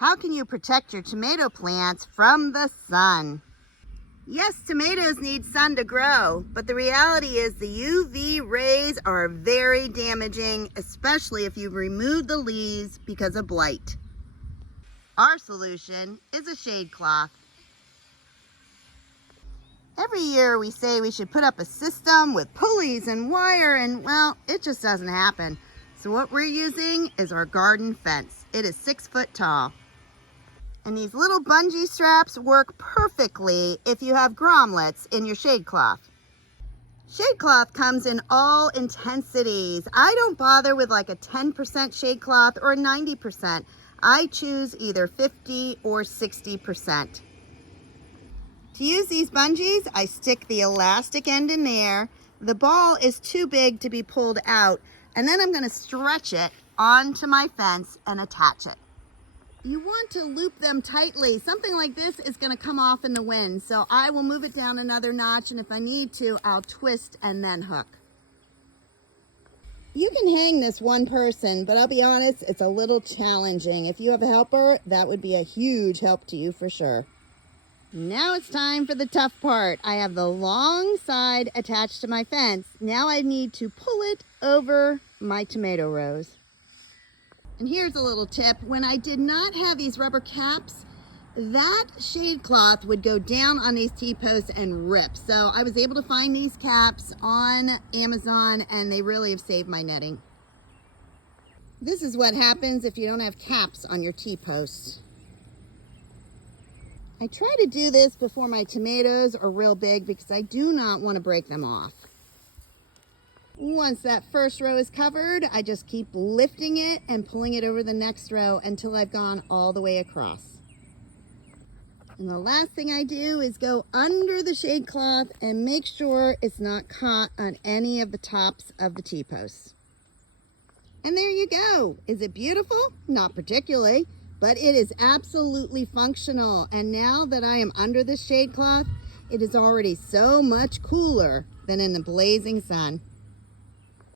How can you protect your tomato plants from the sun? Yes, tomatoes need sun to grow, but the reality is the UV rays are very damaging, especially if you've removed the leaves because of blight. Our solution is a shade cloth. Every year we say we should put up a system with pulleys and wire, and well, it just doesn't happen. So what we're using is our garden fence. It is 6 foot tall. And these little bungee straps work perfectly if you have grommets in your shade cloth. Shade cloth comes in all intensities. I don't bother with like a 10% shade cloth or a 90%. I choose either 50 or 60%. To use these bungees, I stick the elastic end in there. The ball is too big to be pulled out, and then I'm going to stretch it onto my fence and attach it. You want to loop them tightly. Something like this is going to come off in the wind, so I will move it down another notch, and if I need to, I'll twist and then hook. You can hang this one person, but I'll be honest, it's a little challenging. If you have a helper, that would be a huge help to you for sure. Now it's time for the tough part. I have the long side attached to my fence. Now I need to pull it over my tomato rows. And here's a little tip. When I did not have these rubber caps, that shade cloth would go down on these T-posts and rip. So I was able to find these caps on Amazon, and they really have saved my netting. This is what happens if you don't have caps on your T-posts. I try to do this before my tomatoes are real big because I do not want to break them off. Once that first row is covered, I just keep lifting it and pulling it over the next row until I've gone all the way across. And the last thing I do is go under the shade cloth and make sure it's not caught on any of the tops of the T-posts. And there you go. Is it beautiful? Not particularly, but it is absolutely functional. And now that I am under the shade cloth, it is already so much cooler than in the blazing sun.